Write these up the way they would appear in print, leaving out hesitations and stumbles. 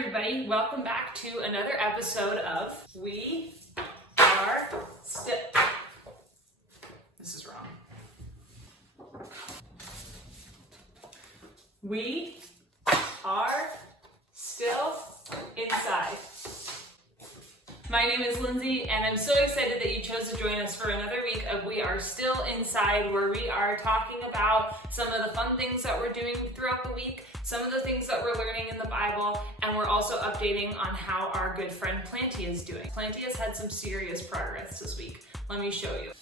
everybody, welcome back to another episode of We Are Still... This is wrong. We are still inside. My name is Lindsay, and I'm so excited that you chose to join us for another week of We Are Still Inside, where we are talking about some of the fun things that we're doing throughout the week, some of the things that we're learning in the Bible, and we're also updating on how our good friend Planty is doing. Planty has had some serious progress this week. Let me show you.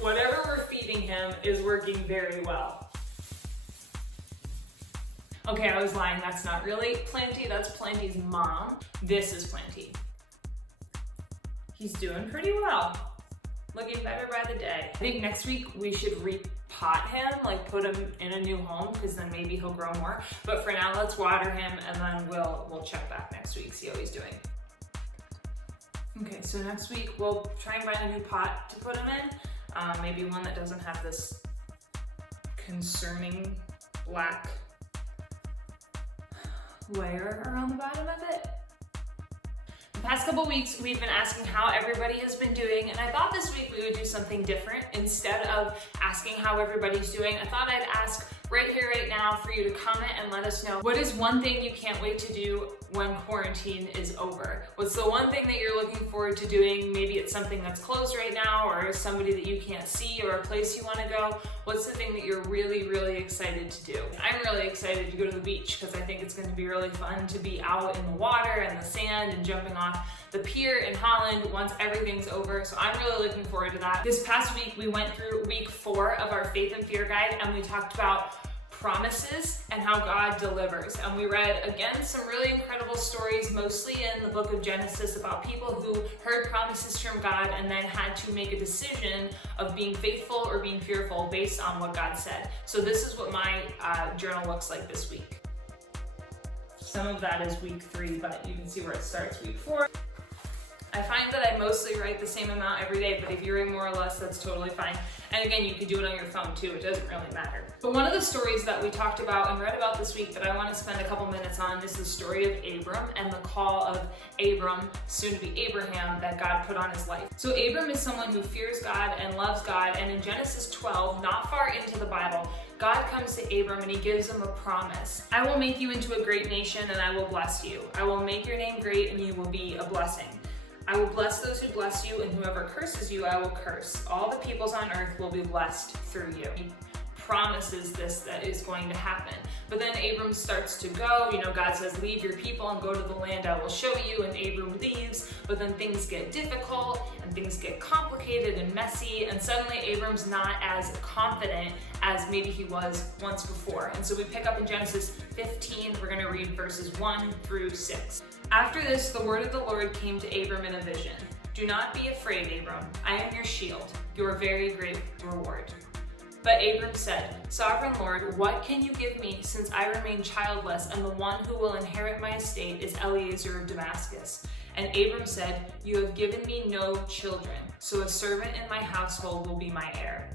Whatever we're feeding him is working very well. Okay, I was lying. That's not really Planty. That's Planty's mom. This is Planty. He's doing pretty well. Looking better by the day. I think next week we should repot him, like put him in a new home, because then maybe he'll grow more. But for now, let's water him, and then we'll check back next week, see how he's doing. Okay, so next week we'll try and find a new pot to put him in. Maybe one that doesn't have this concerning black layer around the bottom of it. The past couple weeks, we've been asking how everybody has been doing, and I thought this week we would do something different. Instead of asking how everybody's doing, I thought I'd ask right here, right now, for you to comment and let us know, what is one thing you can't wait to do when quarantine is over? What's the one thing that you're looking forward to doing? Maybe it's something that's closed right now, or somebody that you can't see, or a place you want to go. What's the thing that you're really, really excited to do? I'm really excited to go to the beach, because I think it's going to be really fun to be out in the water and the sand and jumping off the pier in Holland once everything's over. So I'm really looking forward to that. This past week, we went through week 4 of our Faith and Fear guide, and we talked about promises and how God delivers. And we read, again, some really incredible stories, mostly in the book of Genesis, about people who heard promises from God and then had to make a decision of being faithful or being fearful based on what God said. So this is what my journal looks like this week. Some of that is week 3, but you can see where it starts week 4. I find that I mostly write the same amount every day, but if you write more or less, that's totally fine. And again, you can do it on your phone too, it doesn't really matter. But one of the stories that we talked about and read about this week that I want to spend a couple minutes on is the story of Abram and the call of Abram, soon to be Abraham, that God put on his life. So Abram is someone who fears God and loves God, and in Genesis 12, not far into the Bible, God comes to Abram and he gives him a promise. I will make you into a great nation and I will bless you. I will make your name great and you will be a blessing. I will bless those who bless you, and whoever curses you, I will curse. All the peoples on earth will be blessed through you. He promises this, that is going to happen. But then Abram starts to go. God says, leave your people and go to the land I will show you, and Abram leaves. But then things get difficult, and things get complicated and messy, and suddenly Abram's not as confident as maybe he was once before. And so we pick up in Genesis 15. We're going to read verses 1 through 6. After this, the word of the Lord came to Abram in a vision. Do not be afraid, Abram. I am your shield, your very great reward. But Abram said, Sovereign Lord, what can you give me, since I remain childless, and the one who will inherit my estate is Eliezer of Damascus? And Abram said, You have given me no children, so a servant in my household will be my heir.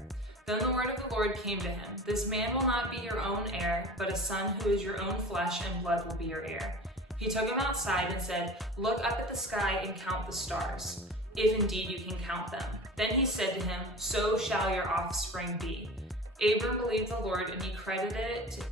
Then the word of the Lord came to him, This man will not be your own heir, but a son who is your own flesh and blood will be your heir. He took him outside and said, Look up at the sky and count the stars, if indeed you can count them. Then he said to him, So shall your offspring be. Abram believed the Lord, and he credited it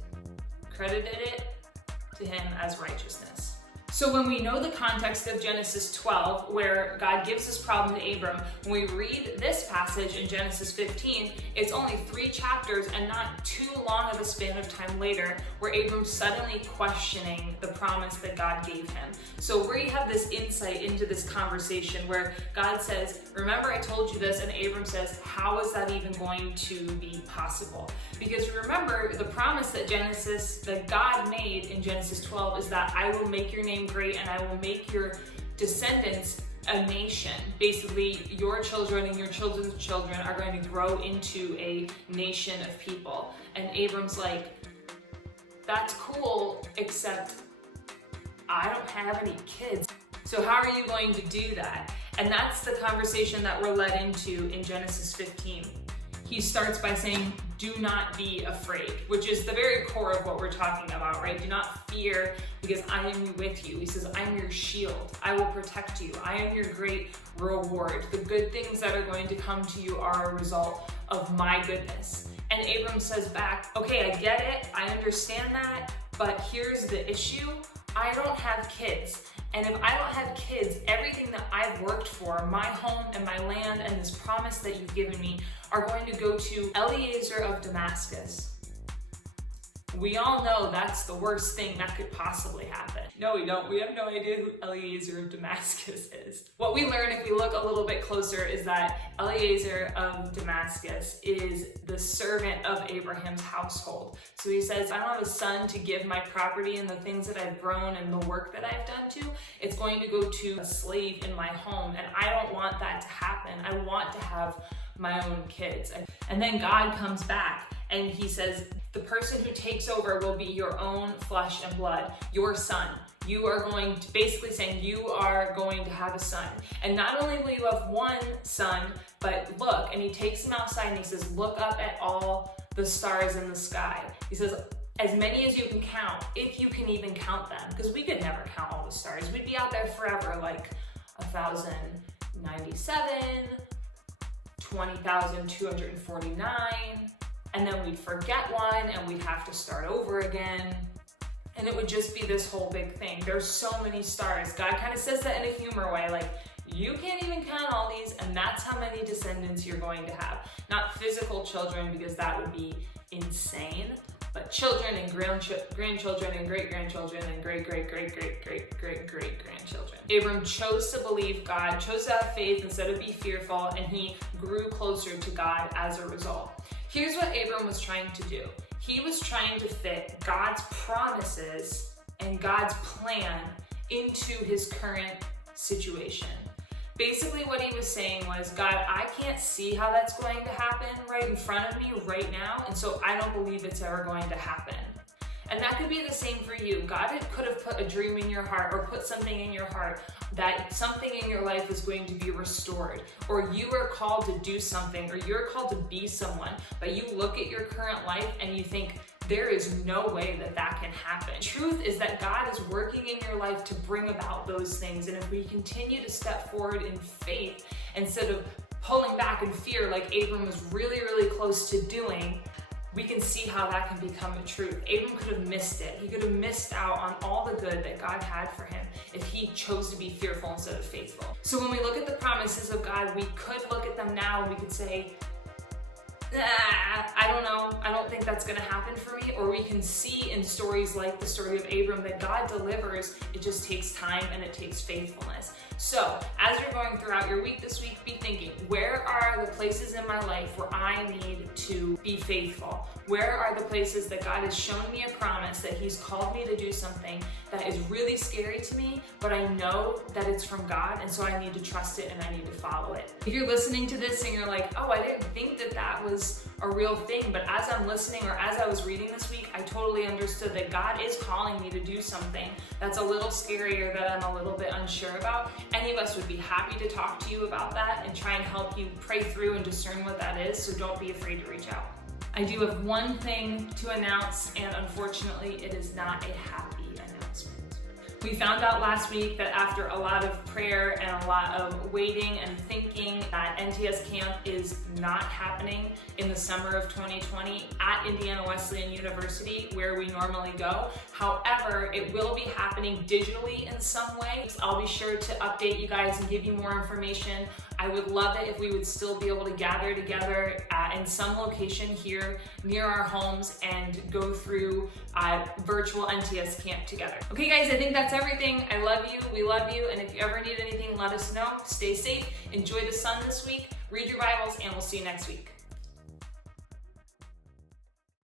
to him as righteousness. So when we know the context of Genesis 12, where God gives this problem to Abram, when we read this passage in Genesis 15, it's only 3 chapters and not too long of a span of time later where Abram's suddenly questioning the promise that God gave him. So we have this insight into this conversation where God says, remember I told you this, and Abram says, how is that even going to be possible? Because remember, the promise that God made in Genesis 12 is that I will make your name great and I will make your descendants a nation. Basically, your children and your children's children are going to grow into a nation of people. And Abram's like, that's cool, except I don't have any kids. So how are you going to do that? And that's the conversation that we're led into in Genesis 15. he starts by saying, do not be afraid, which is the very core of what we're talking about, right? Do not fear because I am with you. He says, I'm your shield. I will protect you. I am your great reward. The good things that are going to come to you are a result of my goodness. And Abram says back, okay, I get it. I understand that, but here's the issue. I don't have kids. And if I don't have kids, everything that I've worked for, my home and my land and this promise that you've given me, are going to go to Eliezer of Damascus. We all know that's the worst thing that could possibly happen. No, we don't. We have no idea who Eliezer of Damascus is. What we learn if we look a little bit closer is that Eliezer of Damascus is the servant of Abraham's household. So he says, I don't have a son to give my property and the things that I've grown and the work that I've done to. It's going to go to a slave in my home, and I don't want that to happen. I want to have my own kids. And then God comes back and he says, the person who takes over will be your own flesh and blood, your son. You are going to, basically saying you are going to have a son. And not only will you have one son, but look, and he takes him outside and he says, look up at all the stars in the sky. He says, as many as you can count, if you can even count them, because we could never count all the stars. We'd be out there forever, like 1,097, 20,249, and then we'd forget one and we'd have to start over again. And it would just be this whole big thing. There's so many stars. God kind of says that in a humor way, like, you can't even count all these, and that's how many descendants you're going to have. Not physical children, because that would be insane, but children and grandchildren and great-grandchildren and great-great-great-great-great-great-great-grandchildren. Abram chose to believe God, chose to have faith instead of be fearful, and he grew closer to God as a result. Here's what Abram was trying to do. He was trying to fit God's promises and God's plan into his current situation. Basically what he was saying was, God, I can't see how that's going to happen right in front of me right now, and so I don't believe it's ever going to happen. And that could be the same for you. God could have put a dream in your heart or put something in your heart that something in your life is going to be restored, or you are called to do something, or you're called to be someone, but you look at your current life and you think, there is no way that that can happen. Truth is that God is working in your life to bring about those things, and if we continue to step forward in faith instead of pulling back in fear like Abram was really, really close to doing, we can see how that can become a truth. Abram could have missed it. He could have missed out on all the good that God had for him if he chose to be fearful instead of faithful. So when we look at the promises of God, we could look at them now and we could say, I don't know, I don't think that's gonna happen for me. Or we can see in stories like the story of Abram that God delivers, it just takes time and it takes faithfulness. So as you're going throughout your week this week, be thinking, where are the places in my life where I need to be faithful? Where are the places that God has shown me a promise that he's called me to do something that is really scary to me, but I know that it's from God, and so I need to trust it and I need to follow it. If you're listening to this and you're like, oh, I didn't think that that was a real thing, but as I'm listening or as I was reading this week, I totally understood that God is calling me to do something that's a little scarier, that I'm a little bit unsure about. Any of us would be happy to talk to you about that and try and help you pray through and discern what that is, so don't be afraid to reach out. I do have one thing to announce, and unfortunately it is not a happy announcement. We found out last week that after a lot of prayer and a lot of waiting and thinking, that NTS camp is not happening in the summer of 2020 at Indiana Wesleyan University, where we normally go. However, it will be happening digitally in some way. I'll be sure to update you guys and give you more information. I would love it if we would still be able to gather together in some location here near our homes and go through virtual NTS camp together. Okay guys, I think that's everything. I love you, we love you, and if you ever need anything, let us know. Stay safe, enjoy the sun this week, read your Bibles, and we'll see you next week.